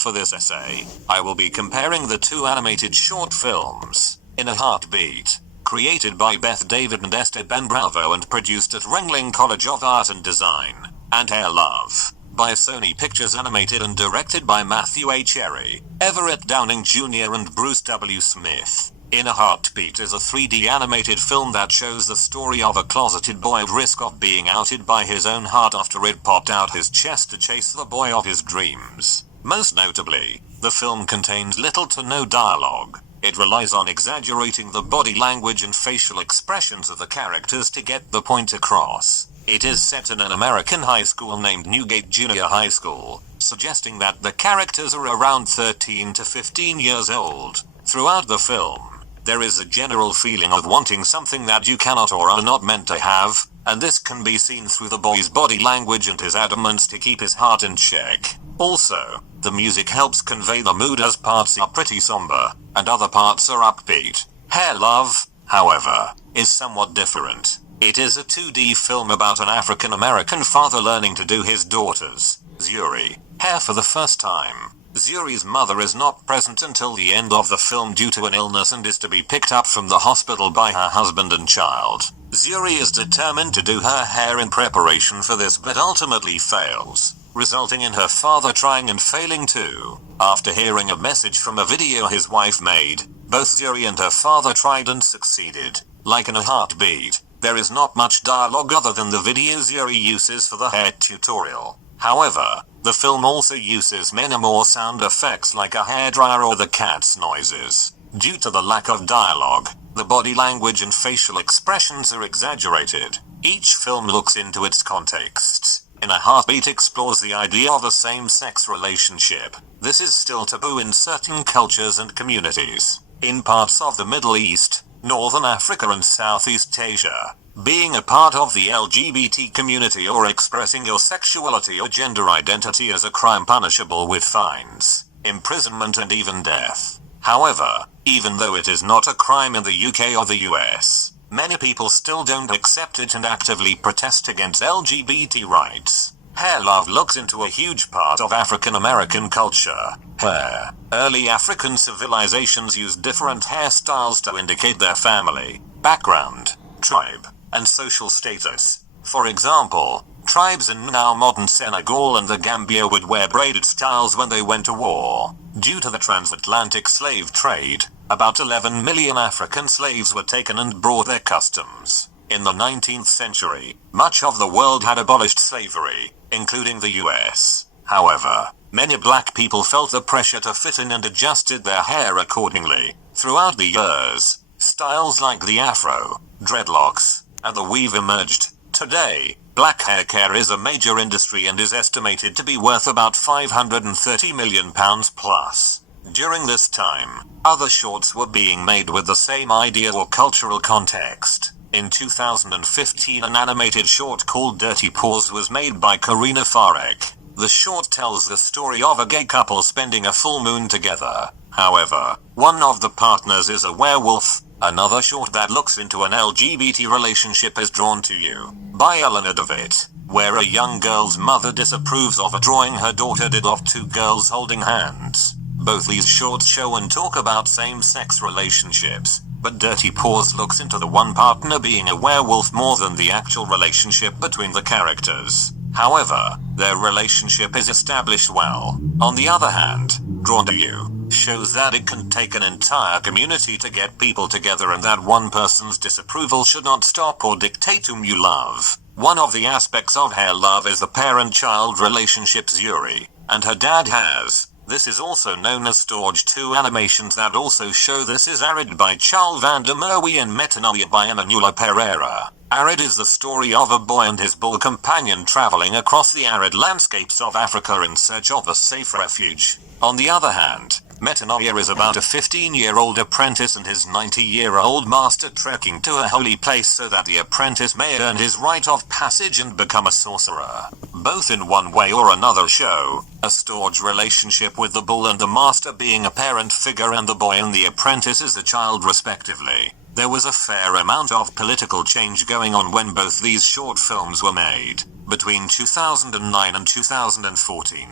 For this essay, I will be comparing the two animated short films, In a Heartbeat, created by Beth David and Esteban Bravo and produced at Ringling College of Art and Design, and Hair Love, by Sony Pictures Animated and directed by Matthew A. Cherry, Everett Downing Jr. and Bruce W. Smith. In a Heartbeat is a 3D animated film that shows the story of a closeted boy at risk of being outed by his own heart after it popped out his chest to chase the boy of his dreams. Most notably, the film contains little to no dialogue. It relies on exaggerating the body language and facial expressions of the characters to get the point across. It is set in an American high school named Newgate Junior High School, suggesting that the characters are around 13 to 15 years old. Throughout the film, there is a general feeling of wanting something that you cannot or are not meant to have, and this can be seen through the boy's body language and his adamance to keep his heart in check. Also, the music helps convey the mood as parts are pretty somber, and other parts are upbeat. Hair Love, however, is somewhat different. It is a 2D film about an African-American father learning to do his daughter's, Zuri, hair for the first time. Zuri's mother is not present until the end of the film due to an illness and is to be picked up from the hospital by her husband and child. Zuri is determined to do her hair in preparation for this but ultimately fails, resulting in her father trying and failing too. After hearing a message from a video his wife made, both Zuri and her father tried and succeeded. Like In a Heartbeat, there is not much dialogue other than the video Zuri uses for the hair tutorial. However, the film also uses many more sound effects like a hairdryer or the cat's noises. Due to the lack of dialogue, the body language and facial expressions are exaggerated. Each film looks into its contexts. In a Heartbeat explores the idea of a same-sex relationship. This is still taboo in certain cultures and communities. In parts of the Middle East, Northern Africa and Southeast Asia, being a part of the LGBT community or expressing your sexuality or gender identity is a crime punishable with fines, imprisonment and even death. However, even though it is not a crime in the UK or the US, many people still don't accept it and actively protest against LGBT rights. Hair Love looks into a huge part of African American culture. Hair. Early African civilizations used different hairstyles to indicate their family, background, tribe, and social status. For example, tribes in now modern Senegal and the Gambia would wear braided styles when they went to war. Due to the transatlantic slave trade, about 11 million African slaves were taken and brought their customs. In the 19th century, much of the world had abolished slavery, including the US. However, many black people felt the pressure to fit in and adjusted their hair accordingly. Throughout the years, styles like the afro, dreadlocks, and the weave emerged. Today, black hair care is a major industry and is estimated to be worth about £530 million plus. During this time, other shorts were being made with the same idea or cultural context. In 2015, an animated short called Dirty Paws was made by Karina Farek. The short tells the story of a gay couple spending a full moon together. However, one of the partners is a werewolf. Another short that looks into an LGBT relationship is Drawn to You, by Eleanor DeWitt, where a young girl's mother disapproves of a drawing her daughter did of two girls holding hands. Both these shorts show and talk about same-sex relationships, but Dirty Paws looks into the one partner being a werewolf more than the actual relationship between the characters. However, their relationship is established well. On the other hand, Drawn to You shows that it can take an entire community to get people together and that one person's disapproval should not stop or dictate whom you love. One of the aspects of Hair Love is the parent-child relationship Zuri and her dad has. This is also known as Storage 2 animations that also show this is Arid by Charles van der Merwe and Metanoia by Emanuela Pereira. Arid is the story of a boy and his bull companion traveling across the arid landscapes of Africa in search of a safe refuge. On the other hand, Metanoia is about a 15-year-old apprentice and his 90-year-old master trekking to a holy place so that the apprentice may earn his rite of passage and become a sorcerer. Both in one way or another show a storge relationship with the bull and the master being a parent figure and the boy and the apprentice is the child respectively. There was a fair amount of political change going on when both these short films were made. Between 2009 and 2014,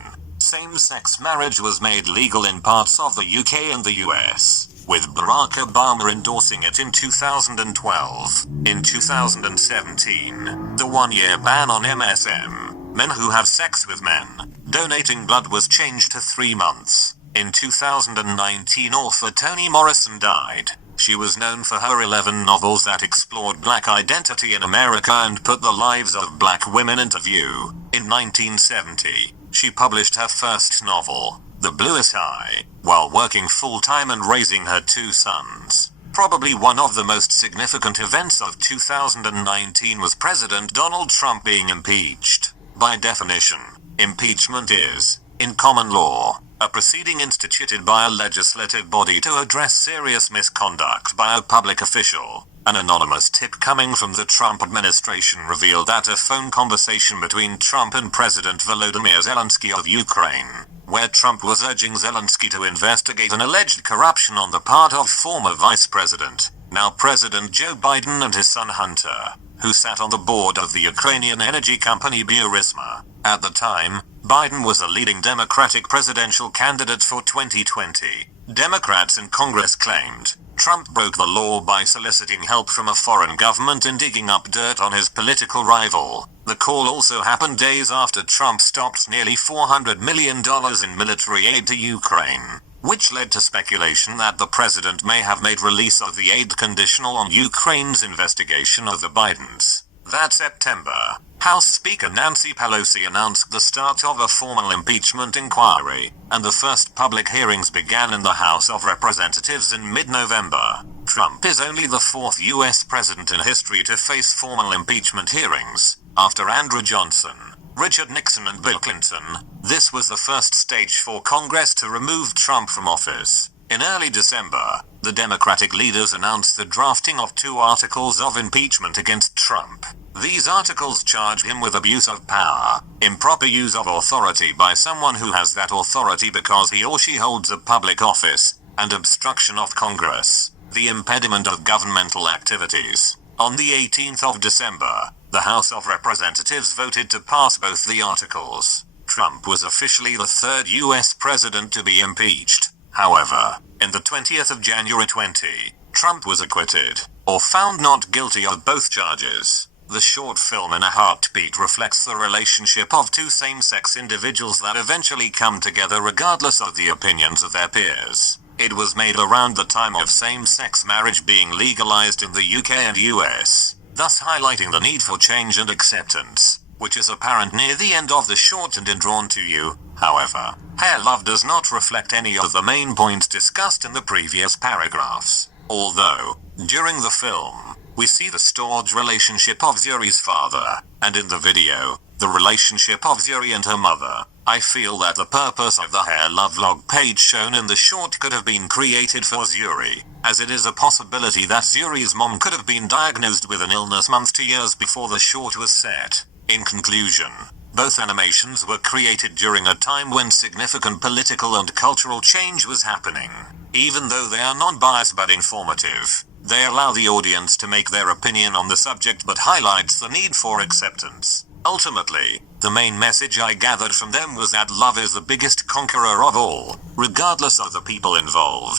same-sex marriage was made legal in parts of the UK and the US, with Barack Obama endorsing it in 2012. In 2017, the one-year ban on MSM, men who have sex with men, donating blood, was changed to 3 months. In 2019, author Toni Morrison died. She was known for her 11 novels that explored black identity in America and put the lives of black women into view. In 1970, she published her first novel, The Bluest Eye, while working full-time and raising her 2 sons. Probably one of the most significant events of 2019 was President Donald Trump being impeached. By definition, impeachment is, in common law, a proceeding instituted by a legislative body to address serious misconduct by a public official. An anonymous tip coming from the Trump administration revealed that a phone conversation between Trump and President Volodymyr Zelensky of Ukraine, where Trump was urging Zelensky to investigate an alleged corruption on the part of former Vice President, now President Joe Biden, and his son Hunter, who sat on the board of the Ukrainian energy company Burisma. At the time, Biden was a leading Democratic presidential candidate for 2020. Democrats in Congress claimed Trump broke the law by soliciting help from a foreign government and digging up dirt on his political rival. The call also happened days after Trump stopped nearly $400 million in military aid to Ukraine, which led to speculation that the president may have made release of the aid conditional on Ukraine's investigation of the Bidens. That September, House Speaker Nancy Pelosi announced the start of a formal impeachment inquiry, and the first public hearings began in the House of Representatives in mid-November. Trump is only the 4th U.S. president in history to face formal impeachment hearings, after Andrew Johnson, Richard Nixon and Bill Clinton. This was the first stage for Congress to remove Trump from office. In early December, the Democratic leaders announced the drafting of 2 articles of impeachment against Trump. These articles charge him with abuse of power, improper use of authority by someone who has that authority because he or she holds a public office, and obstruction of Congress, the impediment of governmental activities. On the 18th of December, the House of Representatives voted to pass both the articles. Trump was officially the 3rd U.S. president to be impeached. However, in the 20th of January 20, Trump was acquitted, or found not guilty of both charges. The short film In a Heartbeat reflects the relationship of 2 same-sex individuals that eventually come together regardless of the opinions of their peers. It was made around the time of same-sex marriage being legalized in the UK and US, thus highlighting the need for change and acceptance, which is apparent near the end of the short and in Drawn to You. However, Hair Love does not reflect any of the main points discussed in the previous paragraphs. Although, during the film, we see the storge relationship of Zuri's father, and in the video, the relationship of Zuri and her mother. I feel that the purpose of the Hair Love vlog page shown in the short could have been created for Zuri, as it is a possibility that Zuri's mom could have been diagnosed with an illness months to years before the short was set. In conclusion, both animations were created during a time when significant political and cultural change was happening. Even though they are non-biased but informative, they allow the audience to make their opinion on the subject but highlights the need for acceptance. Ultimately, the main message I gathered from them was that love is the biggest conqueror of all, regardless of the people involved.